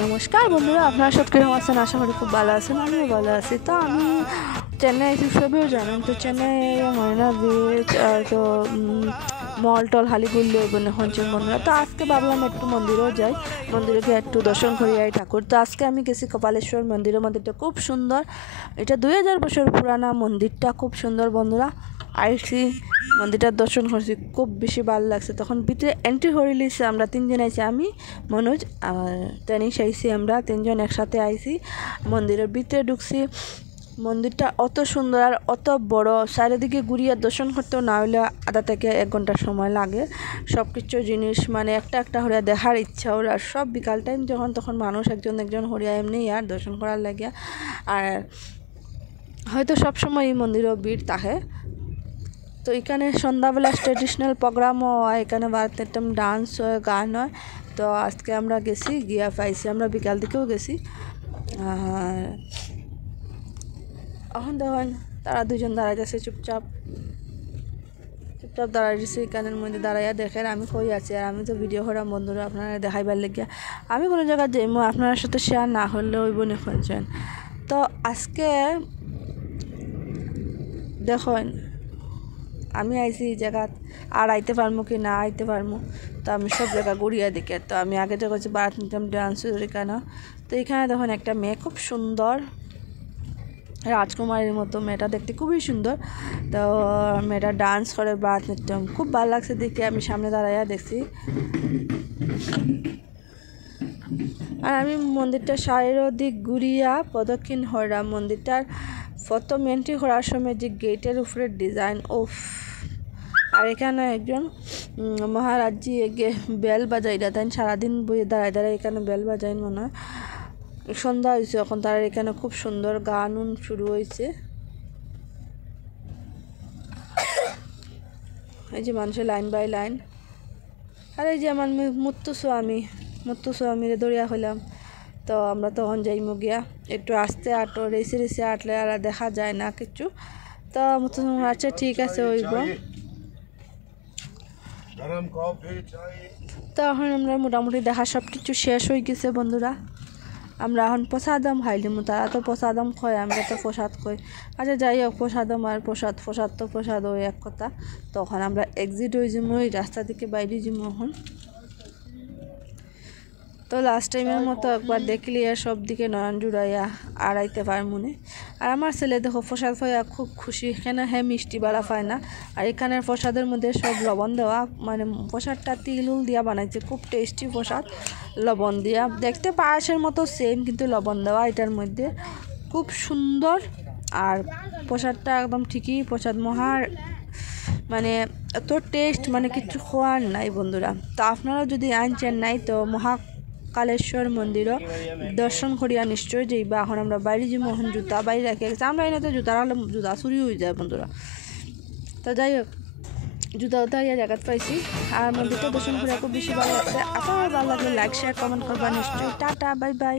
নমস্কার বন্ধুরা, আপনারা সব কিরকম আছেন? আশা করি খুব ভালো আছেন। আমিও ভালো আছি। তো আমি চেন্নাই আছি, সবই জানেন। তো চেন্নাই ময়না বিচ তো মল টল হালি ঘুরলে হচ্ছে বন্ধুরা। তো আজকে ভাবলাম একটু মন্দিরেও যাই, মন্দিরে গিয়ে একটু দর্শন করি আই ঠাকুর। তো আজকে আমি গেছি কপালেশ্বর মন্দিরের। মন্দিরটা খুব সুন্দর, এটা 2000 বছর পুরানা মন্দিরটা, খুব সুন্দর বন্ধুরা। আইসি মন্দিরটার দর্শন করছি, খুব বেশি ভালো লাগছে। তখন ভিতরে এন্ট্রি করে লিছি আমরা 3 জন আইছি, আমি মনোজ আর টেনিস আইছি, আমরা 3 জন একসাথে আইছি। মন্দিরের ভিতরে ঢুকছি। মন্দিরটা অত সুন্দর আর অত বড়, চারিদিকে ঘুরিয়ে দর্শন করতেও না হলে আধা থেকে 1 ঘন্টা সময় লাগে। সব কিছু জিনিস মানে একটা একটা হরিয়া দেখার ইচ্ছা ওর। আর সব বিকাল টাইম যখন, তখন মানুষ একজন একজন হরিয়া এমনি আর দর্শন করার লাগিয়া। আর হয়তো সবসময় এই মন্দিরেও ভিড় থাকে। তো এখানে সন্ধ্যাবেলা ট্রেডিশনাল প্রোগ্রামও হয়, এখানে ভারতনাট্যম ডান্স হয়, গান হয়। তো আজকে আমরা গেছি, গিয়া পাইছি, আমরা বিকাল দিকেও গেছি। আর এখন দেখেন তারা দুজন দাঁড়াই যাচ্ছে, চুপচাপ চুপচাপ দাঁড়াই দিচ্ছে এখানের মধ্যে দাঁড়াইয়া দেখেন আমি কই আছি। আর আমি তো ভিডিও করা বন্ধুরা আপনারা দেখাইবার লেগিয়া, আমি কোনো জায়গায় যাইমো আপনার সাথে শেয়ার না হলে ওই বনে খুঁজছেন। তো আজকে দেখুন আমি আইছি এই জায়গা, আর আইতে পারবো কি না আইতে পারবো। তো আমি সব জায়গা ঘুরিয়ে দেখে, তো আমি আগে যে করছি ভারতনাট্যম ডান্স এখানে। তো এখানে দেখুন একটা মেয়ে খুব সুন্দর, রাজকুমারীর মতো, মেয়েটা দেখতে খুবই সুন্দর। তো মেয়েটা ডান্স করে ভারতনাট্যম, খুব ভালো লাগছে দেখে। আমি সামনে দাঁড়াইয়া দেখছি। আর আমি মন্দিরটা চারিদিক ঘুরিয়া প্রদক্ষিণ হইলাম। মন্দিরটার প্রথম এন্ট্রি করার সময় যে গেটের উপরে ডিজাইন, ওফ! আর এখানে একজন মহারাজজি বেল বাজাই, তাই সারাদিন বইয়ে দাঁড়ায় দাঁড়ায় এখানে বেল বাজাই মনে হয়। সন্ধ্যা হয়েছে এখন, তার এখানে খুব সুন্দর গান শুরু হয়েছে। এই যে মানুষের লাইন বাই লাইন। আর এই যে আমার মুত্তুস্বামীরে দৌড়িয়া হইলাম। তো আমরা তখন যাইমু গিয়া, একটু আস্তে আটো, রেসে রেসে আটলে আর দেখা যায় না কিছু। তো মুত্তুস্বামী আচ্ছা ঠিক আছে হইব। তো এখন আমরা মোটামুটি দেখা সব কিছু শেষ হয়ে গেছে বন্ধুরা। আমরা এখন প্রসাদম খাইলিমু, তারা তো প্রসাদম খয়, আমরা তো প্রসাদ খই। আচ্ছা যাই হোক, প্রসাদম আর প্রসাদ, প্রসাদ তো প্রসাদ ওই এক কথা। তখন আমরা এক্সিট হয়ে যাবো, ওই রাস্তা থেকে বাইরে যাবো এখন। তো লাস্ট টাইমের মতো একবার দেখলি সব দিকে নয়ন জুড়াইয়া আড়াইতে পার মনে। আর আমার ছেলে দেখো প্রসাদ পাইয়া খুব খুশি, এখানে হ্যাঁ মিষ্টি বাড়া পায় না। আর এখানের প্রসাদের মধ্যে সব লবণ দেওয়া, মানে প্রসাদটা তিল উল দিয়া বানাইছে, খুব টেস্টি প্রসাদ, লবণ দিয়া দেখতে পায়েসের মতো সেম, কিন্তু লবণ দেওয়া এটার মধ্যে, খুব সুন্দর। আর প্রসাদটা একদম ঠিকই প্রসাদ, মানে এত টেস্ট, মানে কিছু খোয়ার নাই বন্ধুরা। তো আপনারা যদি আনছেন নাই তো মহাকালেশ্বর মন্দিরও দর্শন করিয়া নিশ্চয় যাইবা। এখন আমরা বাইরে যে মোহন জুতা বাইরে রেখে গেছি, আমরা এনে তো জুতা রাখলে জুতা চুরি হয়ে যায় বন্ধুরা। তো যাই হোক, জুতা উঠাইয়া জায়গাত পাইছি। আর মন্দিরটা দর্শন করে খুব বেশি ভালো লাগছে। আপনার ভালো লাগলে লাইক শেয়ার কমেন্ট করবা নিশ্চয়ই। Tata, bye bye.